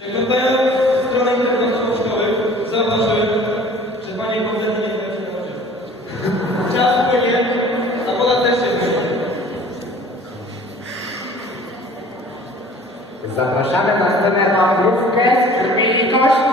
Przeglądając stronę internetową szkoły, zauważyłem, że Panie kompletnie nie znają się na. Czas płynie, a też się płynie. Zapraszamy na scenę wędrówkę z krwi i kości.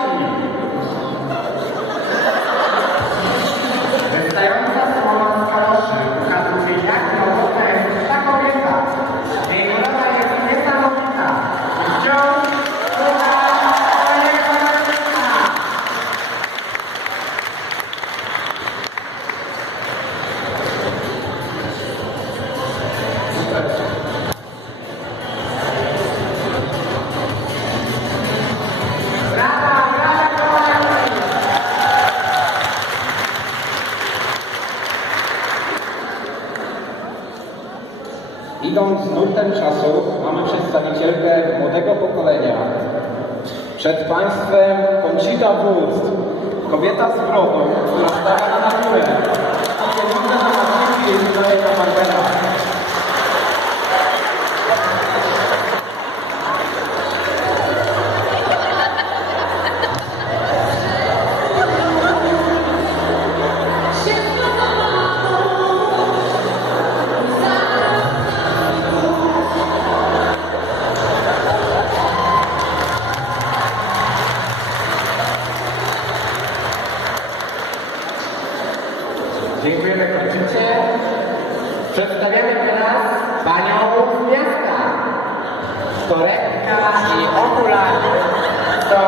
Pokolenia. Przed Państwem Conchita Wurst, kobieta z brodą, która stawia na naturę. I pieniądze na jej wydaje Przedstawiamy teraz panią z miasta. Torebka i okulary to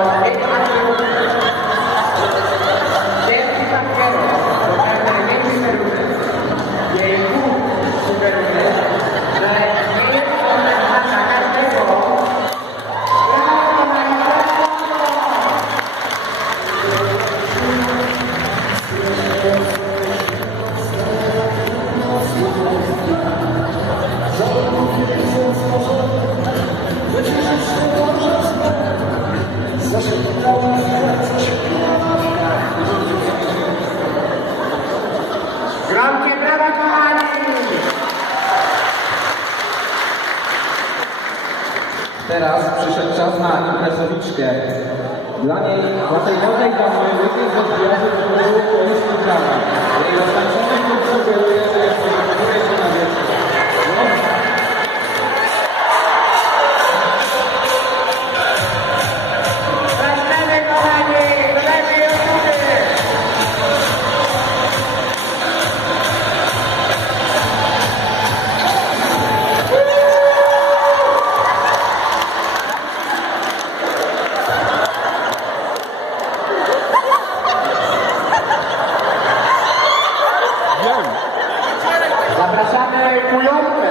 Zapraszamy kujonkę.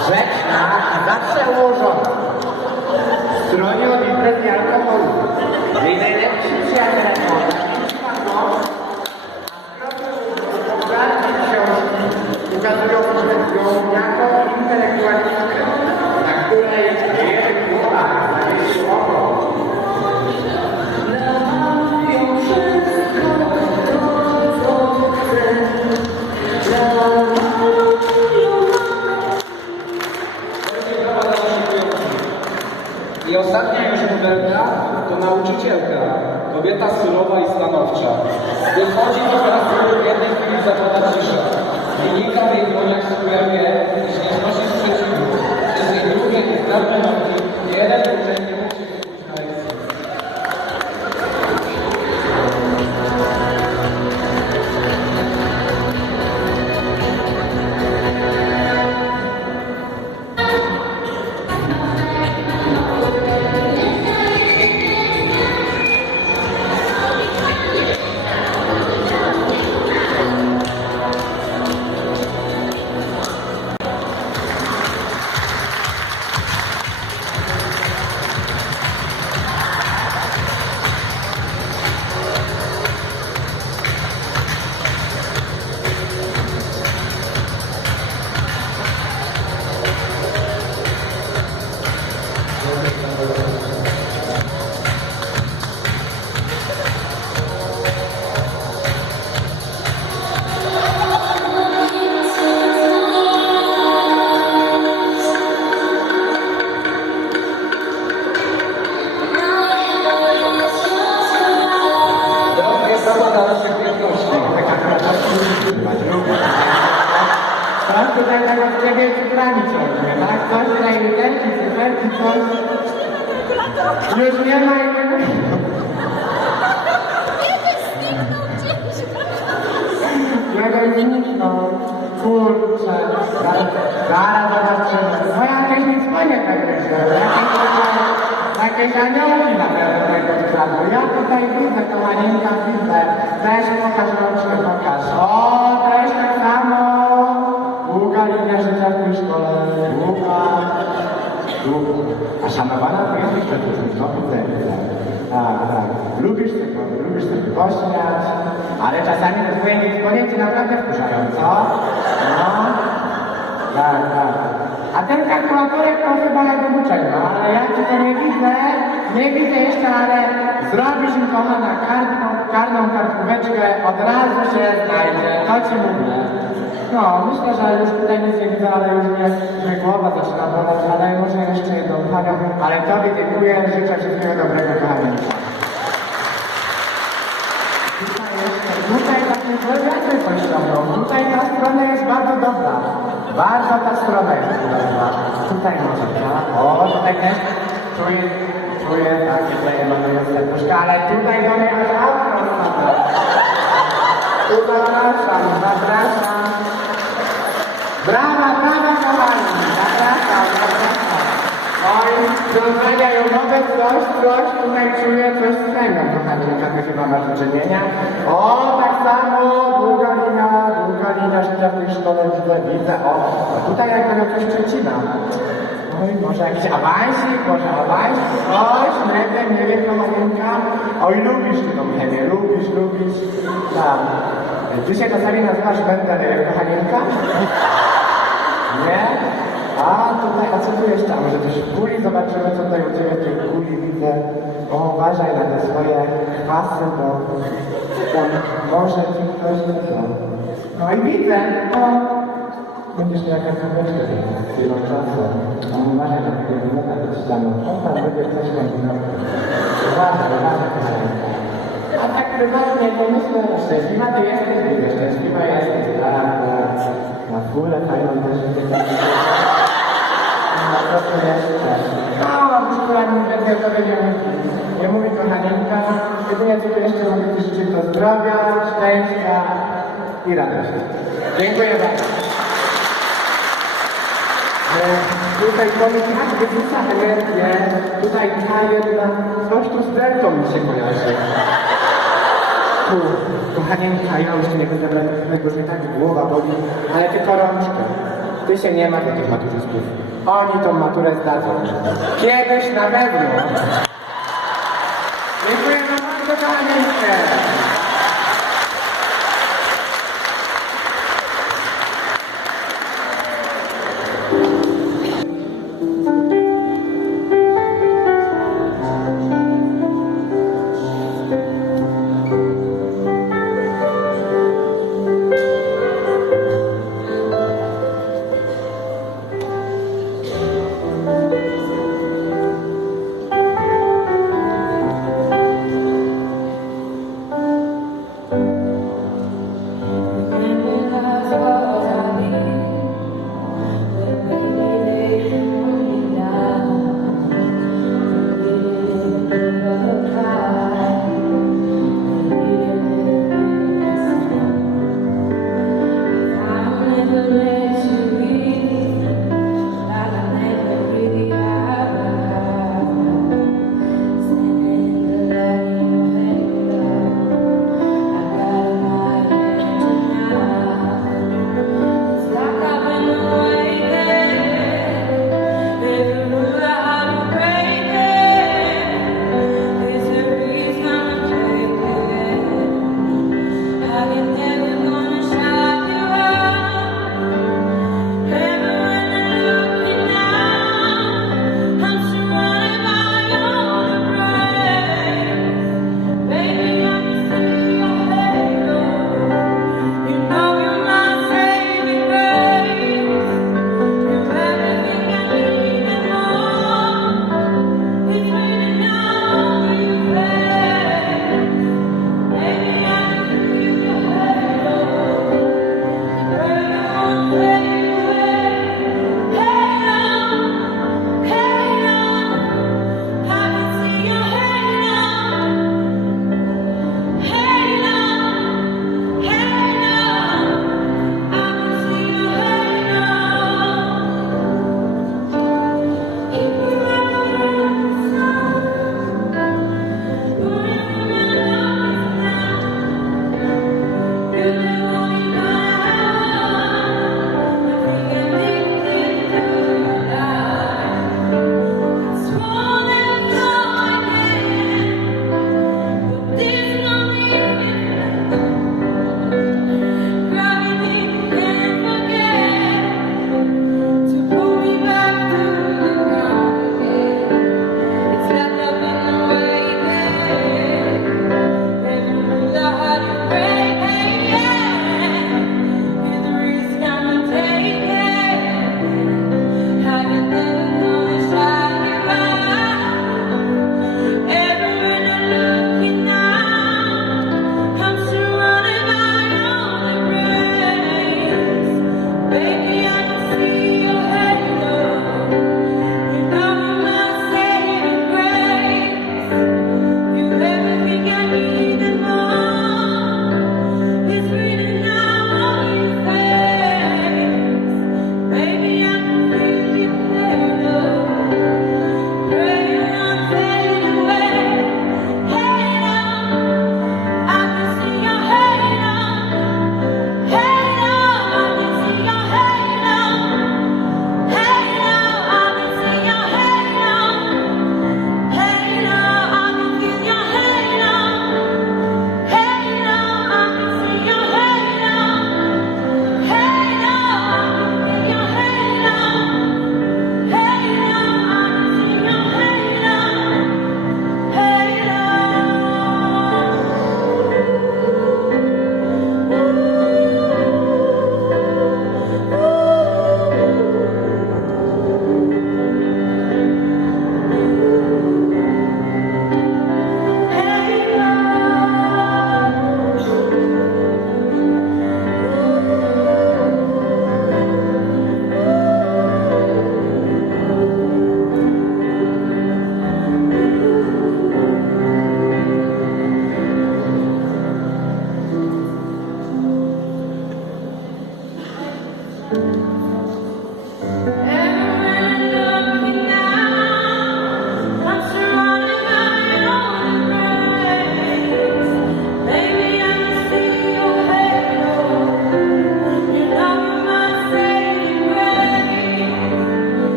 Grzeczna i zawsze ułożona. Stronie od imprezy alkoholu. Jej najlepszy przyjaciel nauczycielka. Kobieta surowa i stanowcza. Wychodzi do klasy, w jednej chwili zapada cisza. Wynika jej dłoniach sugeruje, iż nie znosi sprzeciwu. Przez zgrabne Już nie ma i tego. Jeden zniknął. Kurczę. Zaraz zobaczymy. No jakieś mi swoje pewnie. Jakieś, aniołki na pewno tego kradną. Ja tutaj widzę, kochaninka, widzę. Też pokaż rączkę, pokaż. O, też tak samo. Długa linia życia w tej szkole. Długa. A szanowana. No widzę. Tak, tak. Lubisz tego, lubisz tego pośmiać, ale czasami te twoje niespowiedzi naprawdę wkurzają, co? No. Tak, tak. A ten kalkulatorek to chyba jak wybuczego, ale ja ci to nie widzę, nie widzę jeszcze, ale zrobisz im kochana kartką, karną kartkóweczkę, od razu się znajdzie, to ci mówię. No, myślę, że już tutaj nic nie widzę, ale już mnie, mnie głowa zaczyna boleć, ale może jeszcze jedną panią, ale tobie dziękuję, życzę wszystkiego dobrego, kochani. Tutaj jeszcze, tutaj. Tutaj ta strona jest bardzo dobra. Bardzo ta strona jest dobra. Tutaj może, tak? O, tutaj też czuję, czuję takie emanują serduszka, ale tutaj do mnie aż zapraszam, zapraszam. Brawa, brawa, kochani. Zapraszam, zapraszam. Oj, rozmawiają nawet coś, coś, tutaj czuję coś z tego, kochani, jaka chyba masz do czynienia. O, tak samo, długa linia, długa linia życia w tej szkole, widzę, widzę, o, tutaj jakby coś przecina. Oj, może jakiś awansik, może awansik, coś, nie wiem, nie wiem, kochaninka. Oj, lubisz ty tą chemię, lubisz, lubisz, tak. Dzisiaj czasami nazywasz Mendelem, kochaninka? Nie? A tutaj, a co tu jeszcze? A może też kuli? Zobaczymy, co tutaj u Ciebie w tej kuli widzę. O, uważaj na te swoje kwasy, bo tam może Ci ktoś nie. No i widzę, o, będziesz miał jakąś kubeczkę z chwilą czasu. A uważaj na tego wymiota pod ścianą. On tam będzie coś kombinował. Uważaj, uważaj, uważaj. A tak prywatnie, to myślę, szczęśliwa Ty jesteś, widzę, szczęśliwa jesteś, tak, też widzę. No, po prostu jeszcze. No, która mi więcej sobie nie mówi. Nie mówi kochaninka. Jedynie co jeszcze mogę życzyć to zdrowia, szczęścia i radości. Dziękuję bardzo. Ale tutaj tak, wyrzuca energię. Tutaj ta jedna, coś tu z deltą mi się kojarzy. Tu, kochanienka, ja już nie będę brać tego, że mnie tak głowa boli, ale tylko rączkę. Ty się nie ma do tych maturzystów. Oni tą maturę zdadzą. Kiedyś na pewno. Dziękuję bardzo, kochanienkę.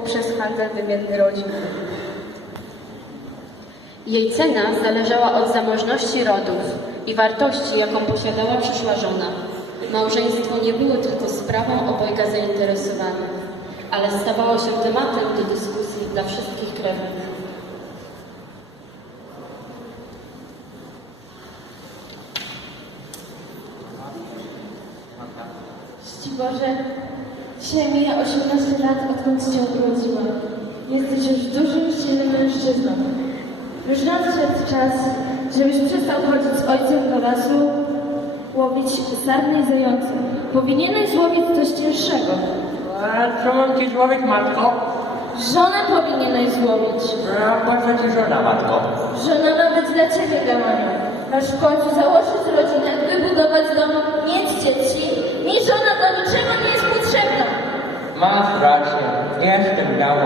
Poprzez handel wymienny rodzin. Jej cena zależała od zamożności rodów i wartości, jaką posiadała przyszła żona. Małżeństwo nie było tylko sprawą obojga zainteresowanych, ale stawało się tematem do dyskusji dla wszystkich krewnych. Czci dzisiaj mija 18 lat, odkąd Cię urodziłam. Jesteś już dużym, silnym mężczyzną. Już nadszedł czas, żebyś przestał chodzić z ojcem do lasu, łowić sarny i zające. Powinieneś złowić coś cięższego. A co mam ci złowić, matko? Żonę powinieneś złowić. A po co ci żona, matko? Żona ma być dla Ciebie, Gamaniu. Masz w końcu założyć rodzinę, wybudować dom, mieć dzieci. Mi żona do Masz rację, jestem biały,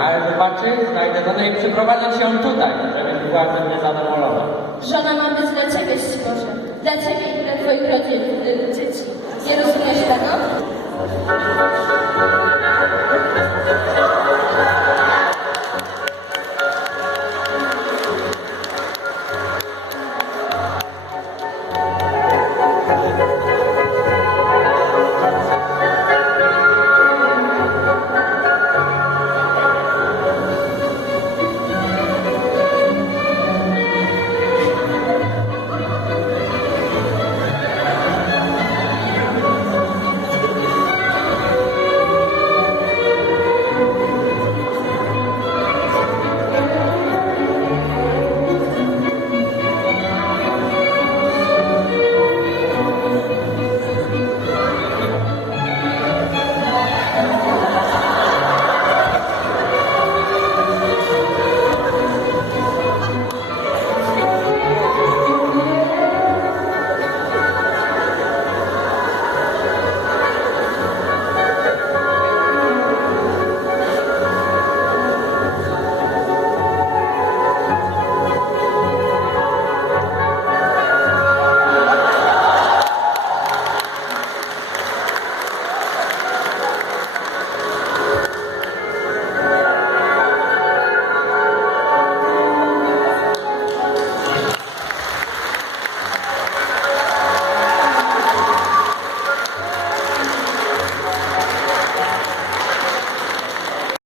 ale zobaczy, znajdę żonę i przyprowadzę się tutaj, żeby była ze mnie zadowolona. Żona ma być dla Ciebie, Boże. Dla Ciebie i dla Twoich dzieci.